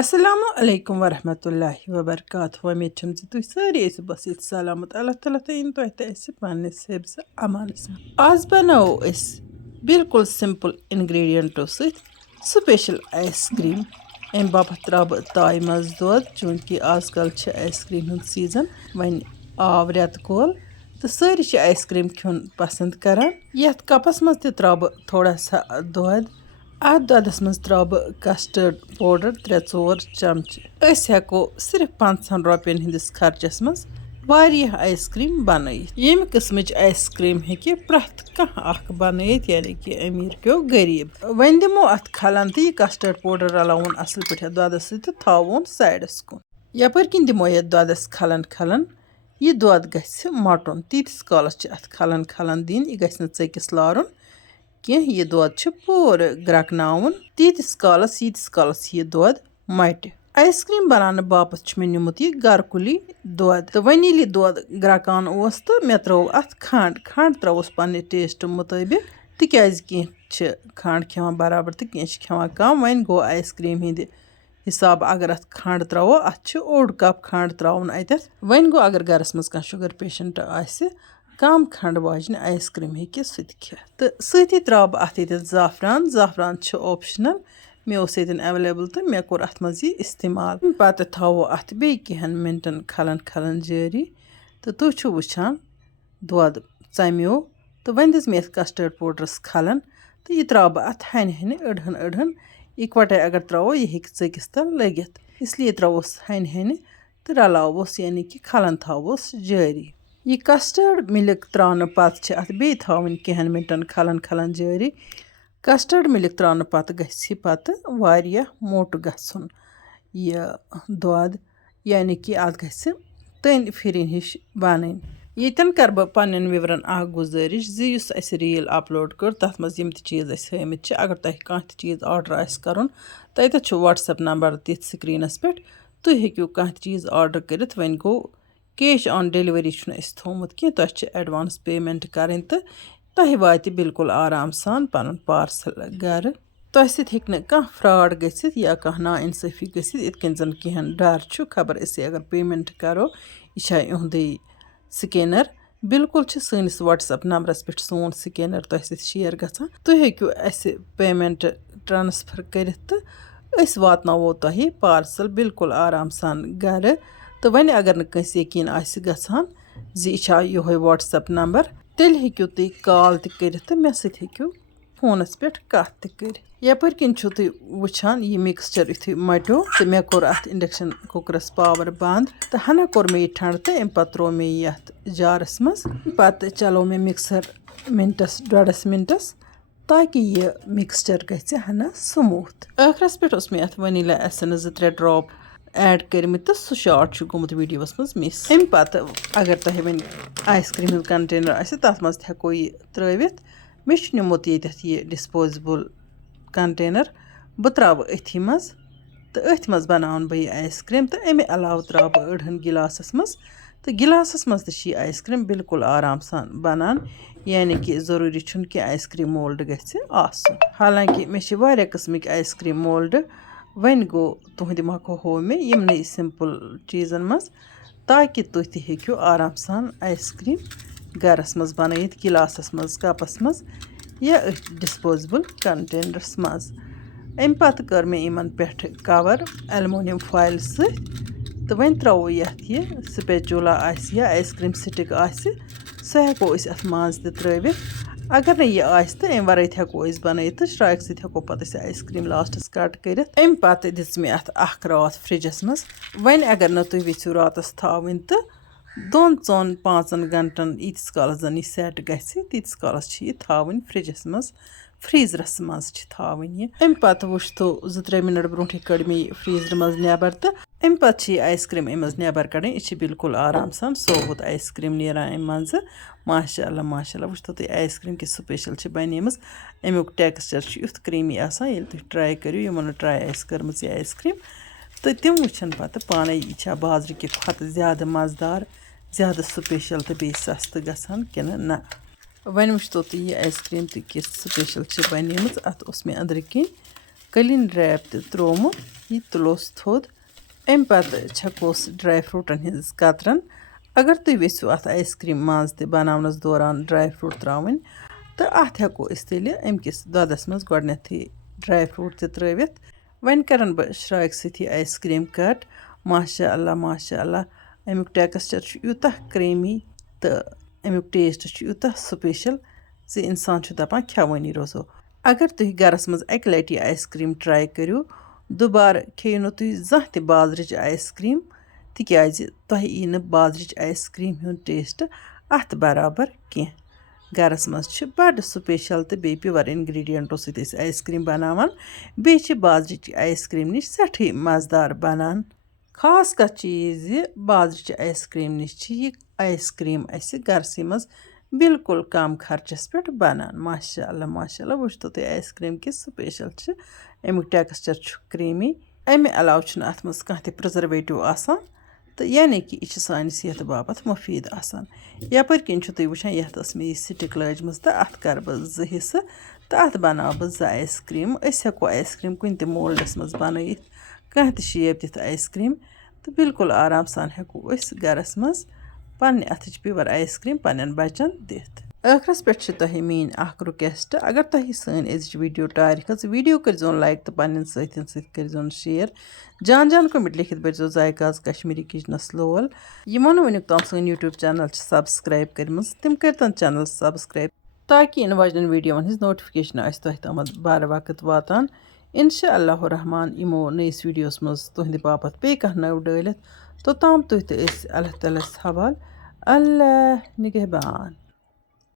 Assalamu alaikum warahmatullahi wabarakatuh. Umeed چھَم زِ تُہۍ سٲری ٲسِو بس ییٚتہِ سلامت اللہ تعالیٰ تھٲیِن تۄہہِ تہِ اَسہِ پنٛنِس حِفظ امانَس منٛز. آز بناوو أسۍ بالکل سِمپل اِنگریٖڈینٹو سۭتۍ سپیشل آیِس کرٛیٖم. اَمہِ باپتھ ترٛاوٕ بہٕ تایہِ منٛز دۄد چوٗنٛکہِ آز کل چھِ آیِس کرٛیٖم ہُنٛد سیٖزن. وۄنۍ آو رٮ۪تہٕ کول تہٕ سٲری چھِ آیِس کرٛیٖم کھیوٚن پسنٛد کران. یتھ کپس منٛز تہِ ترٛاوٕ بہٕ تھوڑا سا دۄد. اَتھ دۄدس منٛز ترٛاوٕ بہٕ کسٹٲرڈ پوڈر 3-4 چمچہٕ. أسۍ ہٮ۪کو صرف 5 رۄپین ہِنٛدِس خرچس منٛز واریاہ آیِس کرٛیٖم بنٲیِتھ. ییٚمہِ قٕسمٕچ آیِس کرٛیٖم ہیٚکہِ پرٛٮ۪تھ کانٛہہ اکھ بنٲیِتھ یعنی کہِ أمیٖر کیو غریٖب. وۄنۍ دِمو اتھ کھلن تہٕ یہِ کسٹٲرڈ پوڈر رلاوُن اصل پٲٹھۍ اتھ دۄدس سۭتۍ تہٕ تھاوون سایڈس کُن. یپٲرۍ کِنۍ دِمو یتھ دۄدس کھلن. یہِ دۄد گژھِ مۄٹُن تیٖتِس کالس چھِ اتھ کھلن دِنۍ. یہِ گژھِ نہٕ ژٔکِس لارُن کینٛہہ. یہِ دۄد چھُ پوٗرٕ گرٛٮ۪کناوُن ییٖتِس کالس یہِ دۄد مۄٹہِ. آیِس کرٛیٖم بناونہٕ باپتھ چھُ مےٚ نیُمُت یہِ گرکُلی دۄد تہٕ وۄنۍ ییٚلہِ یہِ دۄد گرٛٮ۪کان اوس تہٕ مےٚ ترٛوو اتھ کھنٛڈ ترٛٲوٕس پننہِ ٹیسٹ مُطٲبق تِکیٛازِ کینٛہہ چھِ کھنٛڈ کھٮ۪وان برابر تہٕ کینٛہہ چھِ کھٮ۪وان کم. وۄنۍ گوٚو آیِس کرٛیٖم ہِنٛدِ حساب اگر اتھ کھنٛڈ ترٛاوو اتھ چھُ 1 کپ کھنٛڈ ترٛاوُن اتٮ۪تھ. وۄنۍ گوٚو اگر گرس منٛز کانٛہہ شُگر پیشنٹ آسہِ کم کھنٛڈ واجنہِ آیِس کرٛیٖم ہیٚکہِ سُہ تہِ کھٮ۪تھ. تہٕ سۭتی ترٛاوٕ بہٕ اتھ ییٚتٮ۪تھ زعفران چھُ اوپشنل. مےٚ اوس ییٚتٮ۪ن ایویلیبل تہٕ مےٚ کوٚر اتھ منٛز یہِ استعمال. پتہٕ تھاوو اتھ بیٚیہِ کینٛہن مِنٹن کھلن جٲری تہٕ تُہۍ چھِو وٕچھان دۄد ژمیو تہٕ وۄنۍ دِژ مےٚ یتھ کسٹٲرڈ پوڈرس کھلن تہٕ یہِ ترٛاوٕ بہٕ اتھ ہنہِ أڑہن اِکوٹے اگر ترٛاوو یہِ ہیٚکہِ ژٔکِس تل لٔگِتھ اسلیے ترٛاووس ہنہِ تہٕ رلاووس یعنی کہِ کھلن تھاووس جٲری. یہِ کسٹٲرڈ مِلک ترٛاونہٕ پتہٕ چھِ اتھ بیٚیہِ تھاوٕنۍ کینٛہن مِنٹن کھلن جٲری. کسٹٲرڈ مِلک ترٛاونہٕ پتہٕ گژھِ یہِ پتہٕ واریاہ موٚٹ گژھُن یہِ دۄد یعنی کہِ اتھ گژھِ تٔنۍ پھِرِنۍ ہِش بنٕنۍ. ییٚتٮ۪ن کرٕ بہٕ پننٮ۪ن وِورن اکھ گُزٲرِش زِ یُس اسہِ ریٖل اپلوڈ کٔر تتھ منٛز یِم تہِ چیٖز اسہِ ہٲمٕتۍ چھِ اگر تۄہہِ کانٛہہ تہِ چیٖز آرڈر آسہِ کرُن تتٮ۪تھ چھُ وٹسایپ نمبر دِتھ سکریٖنس پٮ۪ٹھ. تُہۍ ہیٚکِو کانٛہہ تہِ چیٖز آرڈر کٔرِتھ. وۄنۍ گوٚو کیش آن ڈیلؤری چھُنہٕ اَسہِ تھوٚومُت کینٛہہ. تۄہہِ چھِ ایڈوانس پیمنٹ کرٕنۍ تہٕ تۄہہِ واتہِ بالکل آرام سان پنُن پارسل گرٕ. تۄہہِ سۭتۍ ہیٚکہِ نہٕ کانٛہہ فراڈ گٔژھِتھ یا کانٛہہ نا اِنصٲفی گٔژھِتھ یِتھ کٔنۍ زن کینٛہن ڈر چھُ خبر أسۍ اگر پیمنٹ کرو یہِ چھا یِہُنٛدُے سکینر. بالکل چھِ سٲنِس وٹسایپ نمبرس پٮ۪ٹھ سون سکینر تۄہہِ سۭتۍ شیر گژھان. تُہۍ ہیٚکِو اسہِ پیمنٹ ٹرانسفر کٔرِتھ تہٕ أسۍ واتناوو تۄہہِ پارسل بالکل آرام سان گرٕ. تہٕ وۄنۍ اگر نہٕ کٲنٛسہِ یقیٖن آسہِ گژھان زِ یہِ چھا یِہوے وٹسایپ نمبر تیٚلہِ ہیٚکِو تُہۍ کال تہِ کٔرِتھ تہٕ مےٚ سۭتۍ ہیٚکِو فونس پٮ۪ٹھ کتھ تہِ کٔرِتھ. یپٲرۍ کِنۍ چھُو تُہۍ وٕچھان یہِ مِکسچر یُتھُے مۄٹیو تہٕ مےٚ کوٚر اتھ انڈکشن کُکرس پاور بنٛد تہٕ ہنا کوٚر مےٚ یہِ ٹھنٛڈٕ تہٕ امہِ پتہٕ ترٛوو مےٚ یہِ یتھ جارس منٛز. پتہٕ چلو مےٚ مِکسر 1-1.5 مِنٹس تاکہِ یہِ مِکسچر گژھِ ہنا سموٗتھ. ٲخرس پٮ۪ٹھ اوس مےٚ اتھ ؤنیٖلا اٮ۪سنس 2-3 ڈراپ ایڈ کٔرمٕتۍ تہٕ سُہ شاٹ چھُ گوٚمُت ویٖڈیوس منٛز مِس. امہِ پتہٕ اگر تۄہہِ وۄنۍ آیِس کرٛیٖم ہُنٛد کنٹینر آسہِ تتھ منٛز تہِ ہٮ۪کو یہِ ترٛٲوِتھ. مےٚ چھُ نیُمُت ییٚتٮ۪تھ یہِ ڈِسپوزِبٕل کنٹینر. بہٕ ترٛاوٕ أتھی منٛز تہٕ أتھۍ منٛز بناون بہٕ یہِ آیِس کرٛیٖم تہٕ امہِ علاوٕ ترٛاوٕ بہٕ أڑہن گِلاسس منٛز تہٕ گِلاسس منٛز تہِ چھِ یہِ آیِس کرٛیٖم بالکل آرام سان بنان یعنی کہِ ضروٗری چھُنہٕ کہِ آیِس کرٛیٖم مولڈ گژھِ آسُن. حالانکہِ مےٚ چھِ واریاہ قٕسمٕکۍ آیِس کرٛیٖم مولڈ. وۄنۍ گوٚو تُہنٛدِ مۄکھٕ ہوو مےٚ یِمنٕے سمپل چیٖزن منٛز تاکہِ تُہۍ تہِ ہیٚکِو آرام سان آیِس کرٛیٖم گرس منٛز بنٲیِتھ گِلاسس منٛز کپس منٛز یا أتھۍ ڈِسپوزِبٕل کنٹینرس منٛز. امہِ پتہٕ کٔر مےٚ یِمن پٮ۪ٹھٕ کور ایلمونیم فویل سۭتۍ تہٕ وۄنۍ ترٛاوو یتھ یہِ سپیچولا آسہِ یا آیِس کرٛیٖم سٹِک آسہِ سُہ ہٮ۪کو أسۍ اتھ منٛز تہِ ترٛٲوِتھ. اگر نہٕ یہِ آسہِ تہٕ امہِ ورٲے تہِ ہٮ۪کو أسۍ بنٲیِتھ تہٕ شراکہِ سۭتۍ ہٮ۪کو پتہٕ أسۍ آیِس کرٛیٖم لاسٹس کٹ کٔرِتھ. امہِ پتہٕ دِژ مےٚ اتھ اکھ راتھ فرجس منٛز. وۄنۍ اگر نہٕ تُہۍ یژھِو راتس تھاوٕنۍ تہٕ 2-4-5 گنٹن ییٖتِس کالس زن یہِ سٮ۪ٹ گژھِ تیٖتِس کالس چھِ یہِ تھاوٕنۍ فرجس منٛز فریٖزرس منٛز چھِ تھاوٕنۍ یہِ. امہِ پتہٕ وٕچھتو 2-3 مِنٹ برونٛٹھٕے کٔڑ مےٚ یہِ فریٖزرٕ منٛز نٮ۪بر تہٕ امہِ پتہٕ چھِ یہِ آیِس کرٛیٖم امہِ منٛز نٮ۪بر کڑٕنۍ. یہِ چھِ بالکل آرام سان صوبوٗت آیِس کرٛیٖم نیران امہِ منٛزٕ. ماشاء اللہ وٕچھتو تُہۍ آیِس کرٛیٖم کہِ سپیشل چھِ بنیمٕژ. امیُک ٹٮ۪کسچر چھُ یُتھ کرٛیٖمی آسان ییٚلہِ تُہۍ ٹراے کٔرِو یِمو نہٕ ٹراے آسہِ کٔرمٕژ یہِ آیِس کرٛیٖم تہٕ تِم وٕچھن پتہٕ پانے یہِ چھا بازرٕکہِ کھۄتہٕ زیادٕ مزٕدار زیادٕ سپیشل تہٕ بیٚیہِ سستہٕ گژھان کِنہٕ نہ. وۄنۍ وٕچھتو تُہۍ یہِ آیِس کرٛیٖم تہِ کِژھ سپیشل چھِ بنیمٕژ. اتھ اوس مےٚ أنٛدرٕ کِنۍ कलिन रैप त्रोमुत यह तुलोस थोद अम पत छकोस ड्राई फ्रूटन हिंस कतरन अगर तुम वेसो अत आइसक्रीम माज ते बनावनस दौरान ड्राई फ्रूट त्रावन तो अत हेको तेल अमकिस ददस मज गोडनेथी ड्राई फ्रूट ते त्रवित वन करन बह श्राक सती आइसक्रीम कट माशा अमुक टेक्सचर यूता क्रीमी तो अमुक टेस्ट यूता स्पेशल जे इंसान दपान खेवनी रोजो अगर तुम गरस मज अक लटि आइसक्रीम ट्राई करू दुबार खेयु न तुम जह त बाजरच आइसक्रीम तिकाज तह यी न बाजरच आइसक्रीम हुंद टेस्ट अत बराबर कह गरस मज बड़ स्पेशल तो बे प्योर इंग्रेडिएंटों सत आइसक्रीम बनावान बे बाजरच आइसक्रीम नश सठी मज़ेदार बनान खास कत चीज़ बाजरच आइसक्रीम नश यह आइसक्रीम अस गरसी मज बिल्कुल कम खर्चस पे बनान माशा वो तुम आइसक्रीम कि स्पेशल अमुक टेक्सचर क्रीमी अमे अलाव अत मज कह प्रिजर्वेटिव आसान तो यानी कि यह सान सेहत बापत मुफीद आसान यपर किन तुम वुचान ये मे स्टिक लजम तो अत कर बह जो हिस्से तो अत बनाव बह जो आइसक्रीम हेको आइसक्रीम कुन त मोल्डस मज बनइथ कह शेप दिथ आइसक्रीम तो बिल्कुल आराम सान हेको गरस मज पन्ने अथच प्योर आइसक्रीम पन्न बचन दिथ आखरस पे तुह मीन रिक्वेस्ट अगर तुह सन वीडियो टार वीडियो कर लाइक तो पन्न कर शेयर जान कमेंट लिखित बरजो जायकाज कश्मीरी किचनस लोल यमो वनुक तम सन यूट्यूब चैनल सब्सक्राइब कर तम कर चैनल सब्सक्राइब ताकि इन वजन वीडियो हज नोटिफिकेशन तुह तम बार वक्त वातान इंशाअल्लाह रहमान यमो नईस वीडियोस मज तुहद बापत पे कह नव डालित तो ताम तुह अल्लाह ताला हवाल अल्लाह निगहबान।